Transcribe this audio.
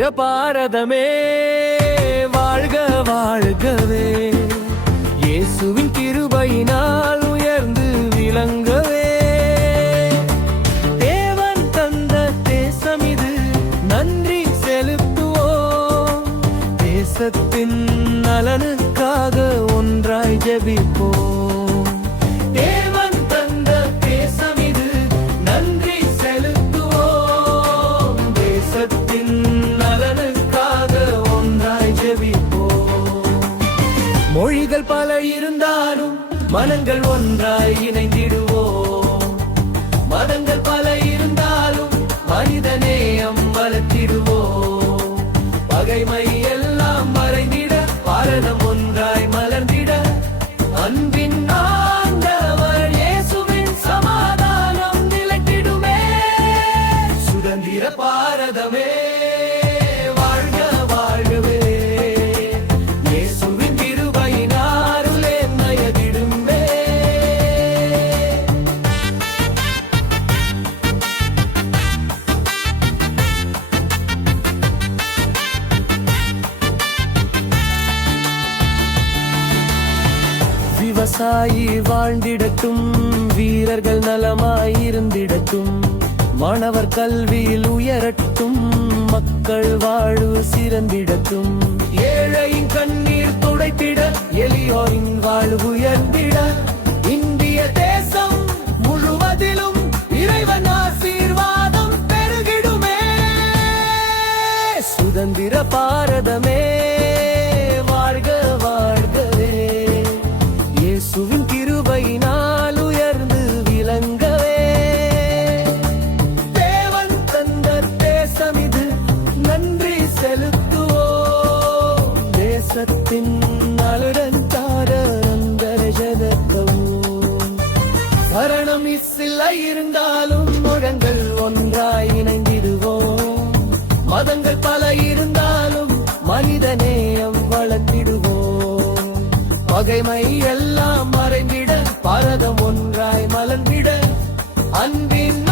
சுதந்திர பாரதமே வாழ்க வாழ்கவே, இயேசுவின் கிருபையினால் உயர்ந்து விளங்கவே. தேவன் தந்த தேசம் இது, நன்றி செலுத்துவோம். தேசத்தின் நலனுக்காக ஒன்றாய் ஜெபிப்போம். மொழிகள் பல இருந்தாலும் மனங்கள் ஒன்றாய் இணைந்திடுவோம். மதங்கள் பல இருந்தாலும் மனிதநேயம் வளர்த்திடுவோம். பகைமை எல்லாம் மறைந்திட, பாரதம் ஒன்றாய் மலர்ந்திட, அன்பின் ஆண்டவர் இயேசுவின் சமாதானம் நிலைத்திடுமே. சுதந்திர பாரதமே விவசாயி வாழ்ந்திடட்டும், வீரர்கள் நலமாயிருந்திடட்டும். மாணவர் கல்வியில் உயரட்டும், மக்கள் வாழ்வு சிறந்திடட்டும். ஏழையின் கண்ணீர் துடைத்திட, எளியோரின் வாழ்வு உயர்ந்திட, இந்திய தேசம் முழுவதிலும் இறைவன் ஆசீர்வாதம் பெருகிடுமே. சுதந்திர பாரதமே வாழ்க வாழ்கவே, இயேசுவின் கிருபையினால் உயர்ந்து விளங்கவே. தேவன் தந்த தேசம் இது, நன்றி செலுத்துவோம். தேசத்தின் நலனுடன் ஜெபிக்கவும். சரணம் இஸ்ஸில்லை இருந்தாலும் முழங்கள் ஒன்றாய் இணைந்திடுவோம். மதங்கள் பல இருந்தாலும் மனிதநேயம் வளர்த்திடுவோம். பகைமை எல்லாம் மறைந்திட, பாரதம் ஒன்றாய் மலர்ந்திட, அன்பின்